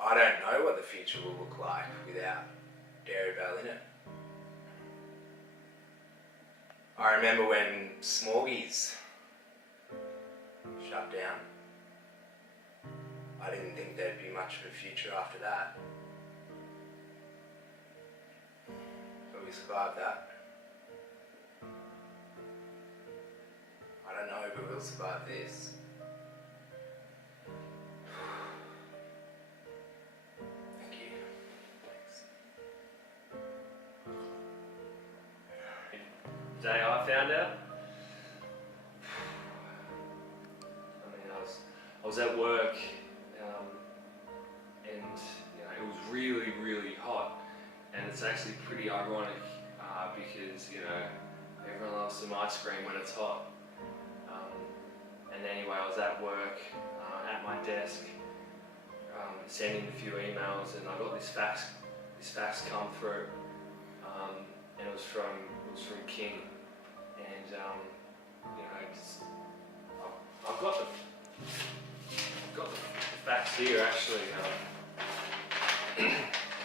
I don't know what the future will look like without Dairy Bell in it. I remember when Smorgies shut down. I didn't think there'd be much of a future after that. But we survived that. I don't know, but we'll survive this. Thank you. Thanks. The day I found out, I was at work, and it was really, really hot, and it's actually pretty ironic because everyone loves some ice cream when it's hot. And anyway, I was at work, at my desk, sending a few emails, and I got this fax come through, and it was from King, and I've got the fax here actually.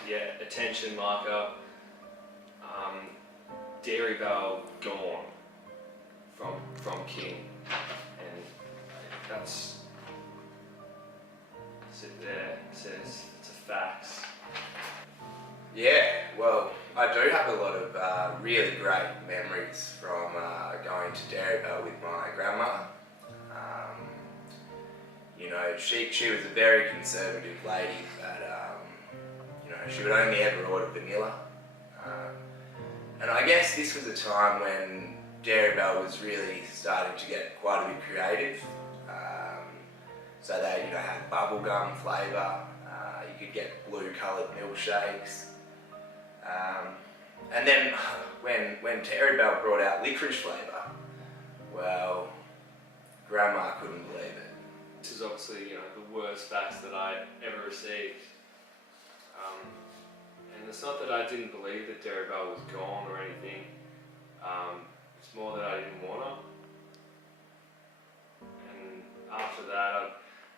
Yeah, attention marker. Dairy Bell gone from King, and that's it there. It says it's a fax. Yeah, well, I do have a lot of really great memories from going to Dairy Bell with my grandma. She was a very conservative lady, but she would only ever order vanilla. And I guess this was a time when Dairy Bell was really starting to get quite a bit creative. So they had bubblegum flavour, you could get blue coloured milkshakes. And then when Dairy Bell brought out licorice flavour, well, Grandma couldn't believe it. This is obviously the worst fax that I ever received. And it's not that I didn't believe that Dairy Bell was gone or anything. It's more that I didn't want to. And after that, I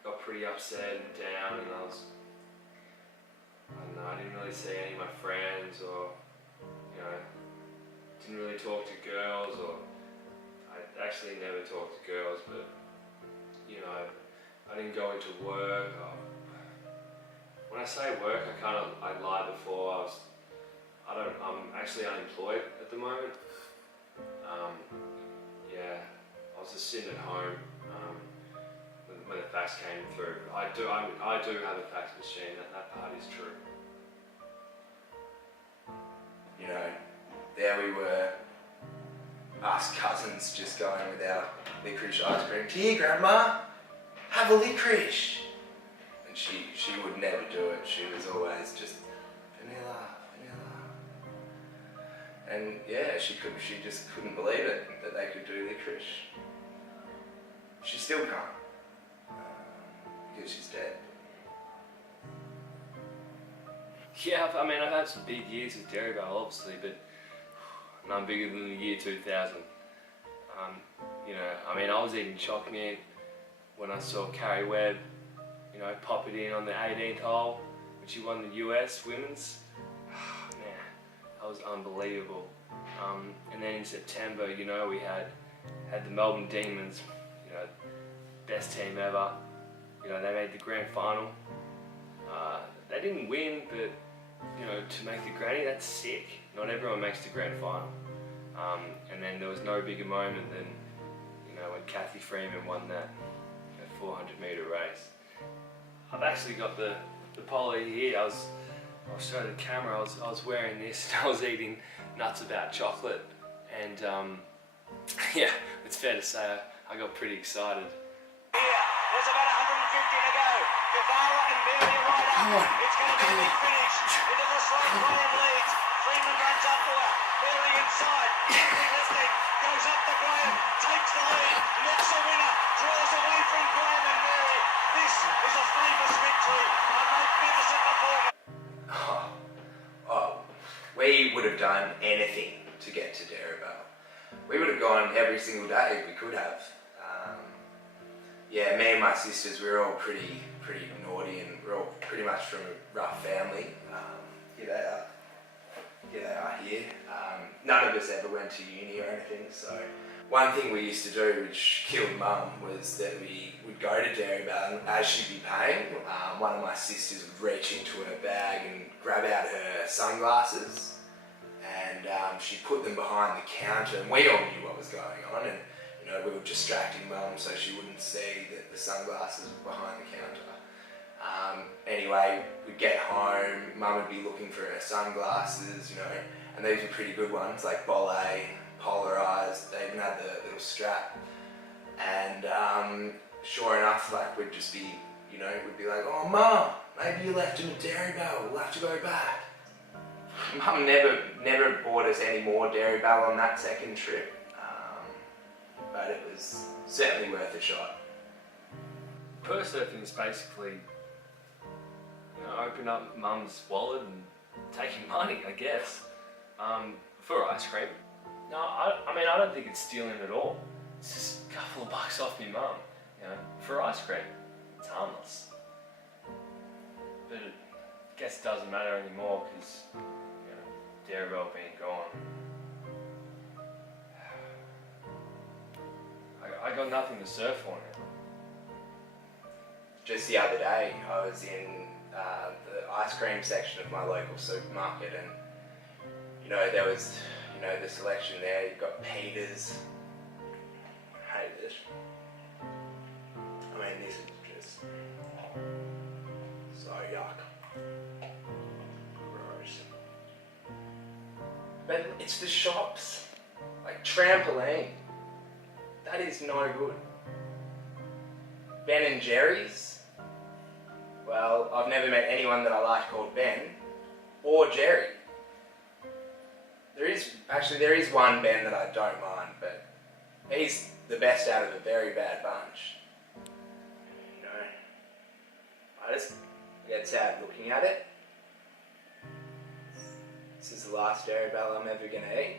got pretty upset and down, and I didn't really see any of my friends, or didn't really talk to girls, or I actually never talked to girls, but I didn't go into work. When I say work, I lied before. I'm actually unemployed at the moment. I was just sitting at home when the fax came through. I do have a fax machine. That part is true. There we were, us cousins just going with our licorice ice cream. Here, Grandma, have a licorice. And she would never do it. She was always just vanilla. And yeah, she just couldn't believe it that they could do licorice. She still can't, because she's dead. Yeah, I've had some big years with Dairy Bell, obviously, but none bigger than the year 2000. I was eating choc mint when I saw Carrie Webb, pop it in on the 18th hole when she won the US Women's. Man, that was unbelievable. And then in September, we had the Melbourne Demons, best team ever. They made the grand final. They didn't win, but to make the granny, that's sick. Not everyone makes the grand final. And then there was no bigger moment than when Cathy Freeman won that 400 metre race. I've actually got the polo here. I'll show the camera. I was wearing this and I was eating nuts about chocolate, and yeah, it's fair to say I got pretty excited. There's about 150 to go. Guevara and Mary right up. It's going to be a big finish. Into the slot, Graham leads. Freeman runs up to her. Mary inside. Mary lifting. Goes up to Graham. Takes the lead. Looks the winner. Draws away from Graham and Mary. This is a famous victory. A magnificent performance. We would have done anything to get to Dairy Bell. We would have gone every single day if we could have. Yeah, me and my sisters, we were all pretty pretty naughty, and we're all pretty much from a rough family. Here they are. Here they are here. None of us ever went to uni or anything, so one thing we used to do, which killed Mum, was that we would go to Dairy Bell, and as she'd be paying, one of my sisters would reach into her bag and grab out her sunglasses, and she'd put them behind the counter, and we all knew what was going on, and you know, we were distracting Mum so she wouldn't see that the sunglasses were behind the counter. Anyway, we'd get home, Mum would be looking for her sunglasses, you know, and these were pretty good ones, like Bollé, polarized. They even had the little strap, and sure enough, like we'd just be, you know, we'd be like, oh Mum, maybe you left them at Dairy Bell, we'll have to go back. Mum never bought us any more Dairy Bell on that second trip, but it was certainly worth a shot. Purse surfing is basically, you know, open up Mum's wallet and taking money, I guess, for ice cream. No, I mean, I don't think it's stealing at all. It's just a couple of bucks off me mum, you know, for ice cream. It's harmless. But it, I guess it doesn't matter anymore because, you know, Dairy Bell being gone. I got nothing to surf on now. Just the other day, I was in the ice cream section of my local supermarket, and you know, there was, you know, the selection there. You've got Peters. I hate it. I mean, this is just so yuck. Gross. But it's the shops, like Trampoline. That is no good. Ben and Jerry's. Well, I've never met anyone that I like called Ben or Jerry. There is one Ben that I don't mind, but he's the best out of a very bad bunch. You know, I just get sad looking at it. This is the last Dairy Bell I'm ever gonna eat.